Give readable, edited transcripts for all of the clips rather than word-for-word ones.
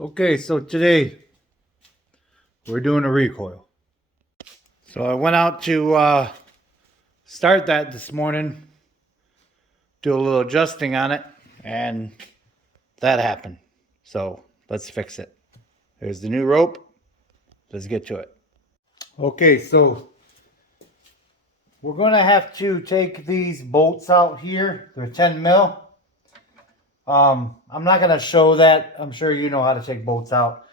Okay, so today we're doing a recoil. So I went out to start that this morning, do a little adjusting on it, and that happened. So let's fix it. There's the new rope. Let's get to it. Okay, so we're going to have to take these bolts out here. They're 10 mil. I'm not going to show that. I'm sure you know how to take bolts out.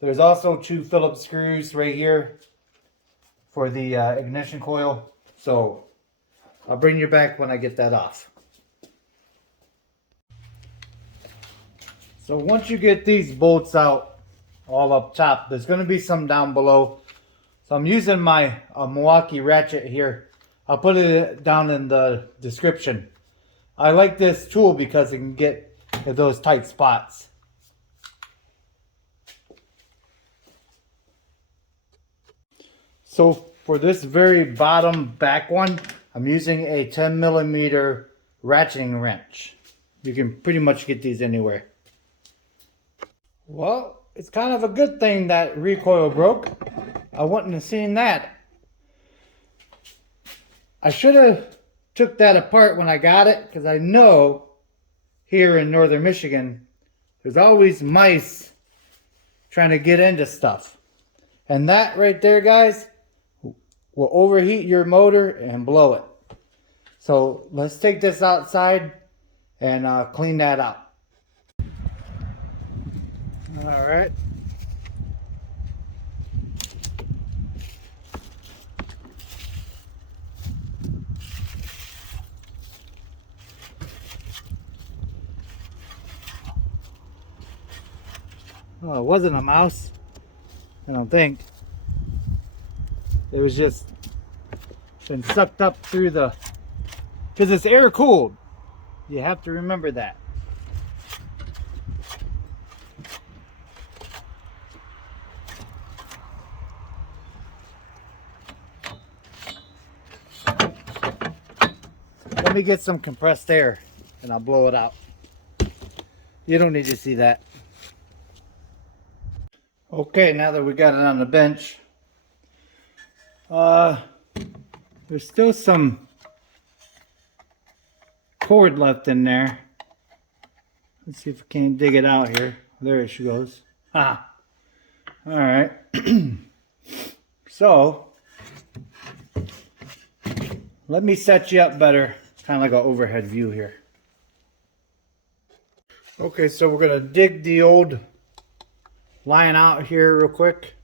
There's also 2 Phillips screws right here for the ignition coil. So I'll bring you back when I get that off. So once you get these bolts out all up top, there's going to be some down below. So I'm using my Milwaukee ratchet here. I'll put it down in the description. I like this tool because it can get at those tight spots. So for this very bottom back one, I'm using a 10 millimeter ratcheting wrench. You can pretty much get these anywhere. Well, it's kind of a good thing that recoil broke. I wouldn't have seen that. I should have took that apart when I got it, because I know here in northern Michigan there's always mice trying to get into stuff. And that right there, guys, will overheat your motor and blow it. So let's take this outside and clean that out. All right. Oh, it wasn't a mouse, I don't think. It was just been sucked up through the, because it's air cooled. You have to remember that. Let me get some compressed air and I'll blow it out. You don't need to see that. Okay, now that we got it on the bench, there's still some cord left in there. Let's see if we can dig it out here. There she goes. Ah. All right. So let me set you up better, kind of like an overhead view here. Okay, so we're gonna dig the old line out here real quick.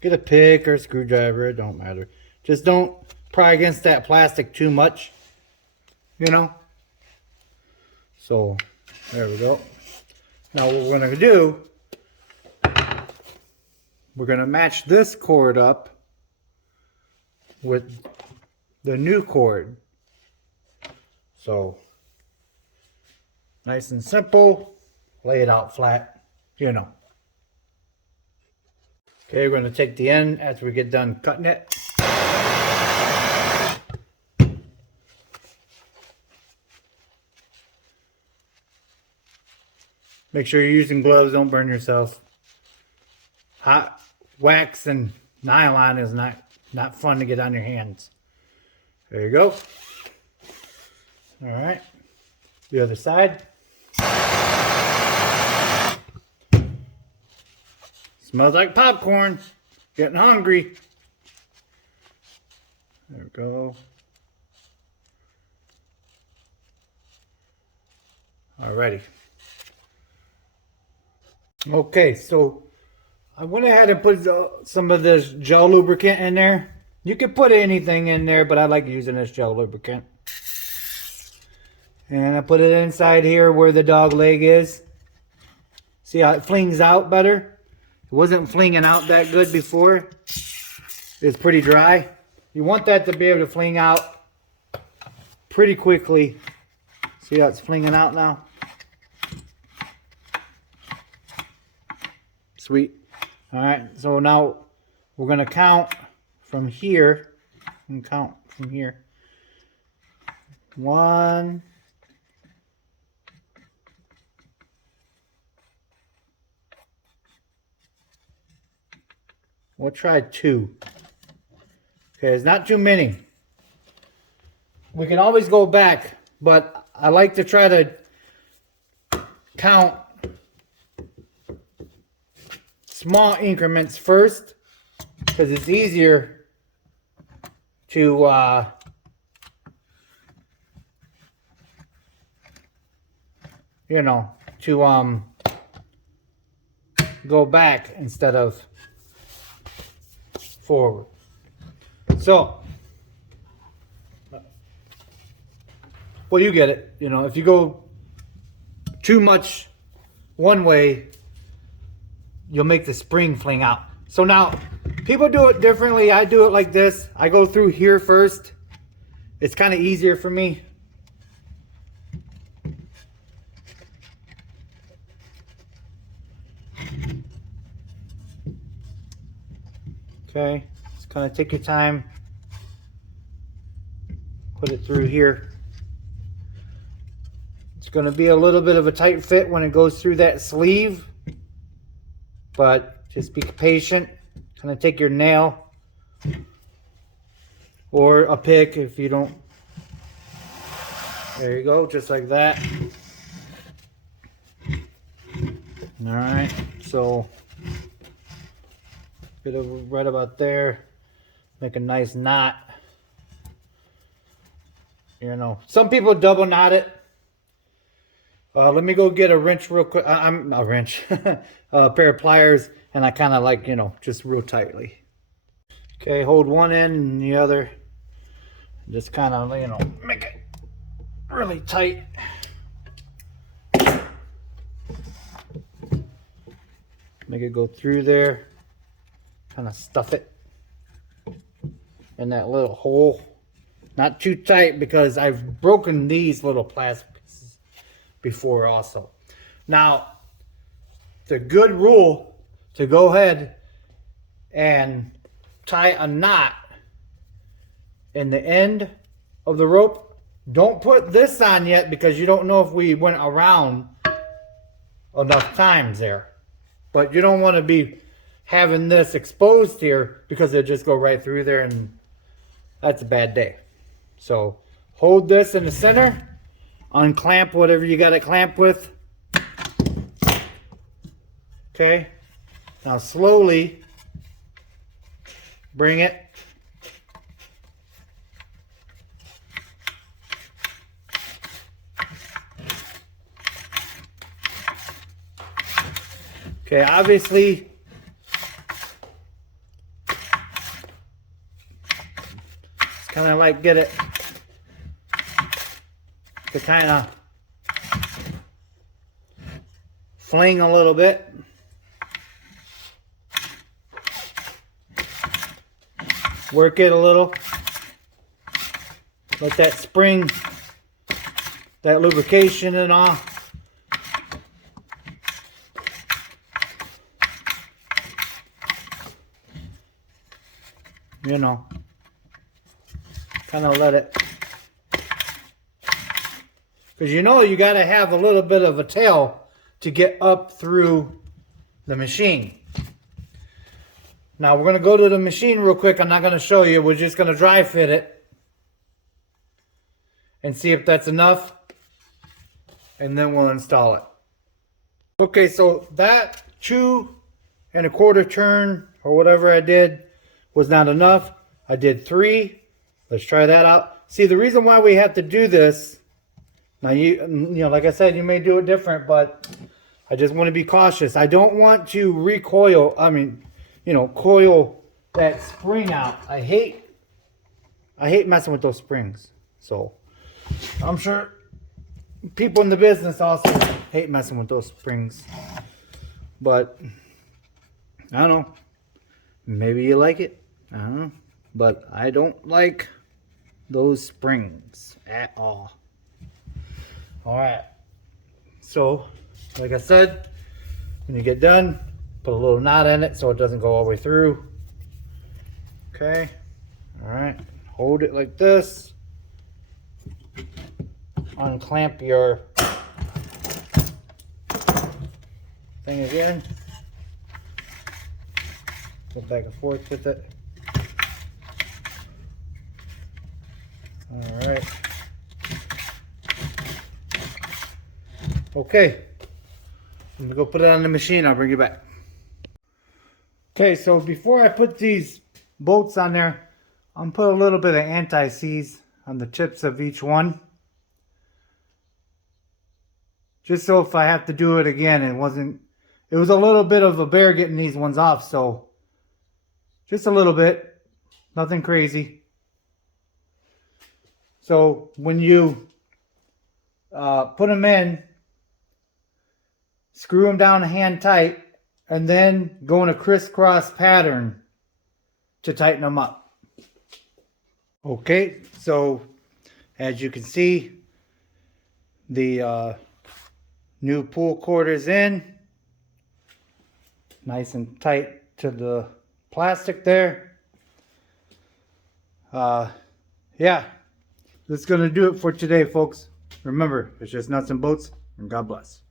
Get a pick or a screwdriver, it don't matter. Just don't pry against that plastic too much, you know. So there we go. Now what we're gonna do, we're gonna match this cord up with the new cord. So nice and simple, lay it out flat, you know. Okay, we're going to take the end after we get done cutting it. Make sure you're using gloves, don't burn yourself. Hot wax and nylon is not fun to get on your hands. There you go. All right, the other side. Smells like popcorn. Getting hungry. There we go. Alrighty. Okay, so I went ahead and put some of this gel lubricant in there. You could put anything in there, but I like using this gel lubricant. And I put it inside here where the dog leg is. See how it flings out better? It wasn't flinging out that good before. It's pretty dry. You want that to be able to fling out pretty quickly. See how it's flinging out now? Sweet. All right, so now we're gonna count from here. And count from here. 1, We'll try 2. Okay, it's not too many. We can always go back, but I like to try to count small increments first, because it's easier to you know, to go back instead of forward. So, well, you get it. You know, if you go too much one way, you'll make the spring fling out. So now, people do it differently. I do it like this. I go through here first. It's kind of easier for me. Okay, just kind of take your time. Put it through here. It's going to be a little bit of a tight fit when it goes through that sleeve, but just be patient. Kind of take your nail or a pick if you don't. There you go, just like that. All right, so bit of right about there. Make a nice knot. You know, some people double knot it. Let me go get a wrench real quick. I'm a wrench, a pair of pliers, and I kind of like, you know, just real tightly. Okay, hold one end and the other. Just kind of, you know, make it really tight. Make it go through there. Kind of stuff it in that little hole. Not too tight because I've broken these little plastic pieces before also. Now, the good rule to go ahead and tie a knot in the end of the rope. Don't put this on yet because you don't know if we went around enough times there. But you don't want to be having this exposed here because it'll just go right through there, and that's a bad day. So hold this in the center, unclamp whatever you got to clamp with. Okay, now slowly bring it okay, obviously it's kind of like get it to kind of fling a little bit. Work it a little. Let that spring, that lubrication and all. You know, kind of let it, because you know you got to have a little bit of a tail to get up through the machine. Now we're going to go to the machine real quick. I'm not going to show you. We're just going to dry fit it and see if that's enough, and then we'll install it. Okay, so that 2 1/4 turn or whatever I did was not enough. I did 3. Let's try that out. See, the reason why we have to do this, now you know, like I said, you may do it different, but I just want to be cautious. I don't want to recoil, you know, coil that spring out. I hate messing with those springs. So I'm sure people in the business also hate messing with those springs. But I don't know. Maybe you like it. I don't know. But I don't like those springs at all. Alright. So, like I said, when you get done, put a little knot in it so it doesn't go all the way through. Okay. Alright. Hold it like this. Unclamp your thing again. Go back and forth with it. All right. Okay. I'm gonna go put it on the machine. I'll bring you back. Okay, so before I put these bolts on there, I'm gonna put a little bit of anti-seize on the tips of each one. Just so if I have to do it again, it was a little bit of a bear getting these ones off, so just a little bit, nothing crazy. So when you put them in, screw them down hand tight, and then go in a crisscross pattern to tighten them up. Okay, so as you can see, the new pull cord is in, nice and tight to the plastic there. Yeah, that's gonna do it for today, folks. Remember, it's just nuts and bolts, and God bless.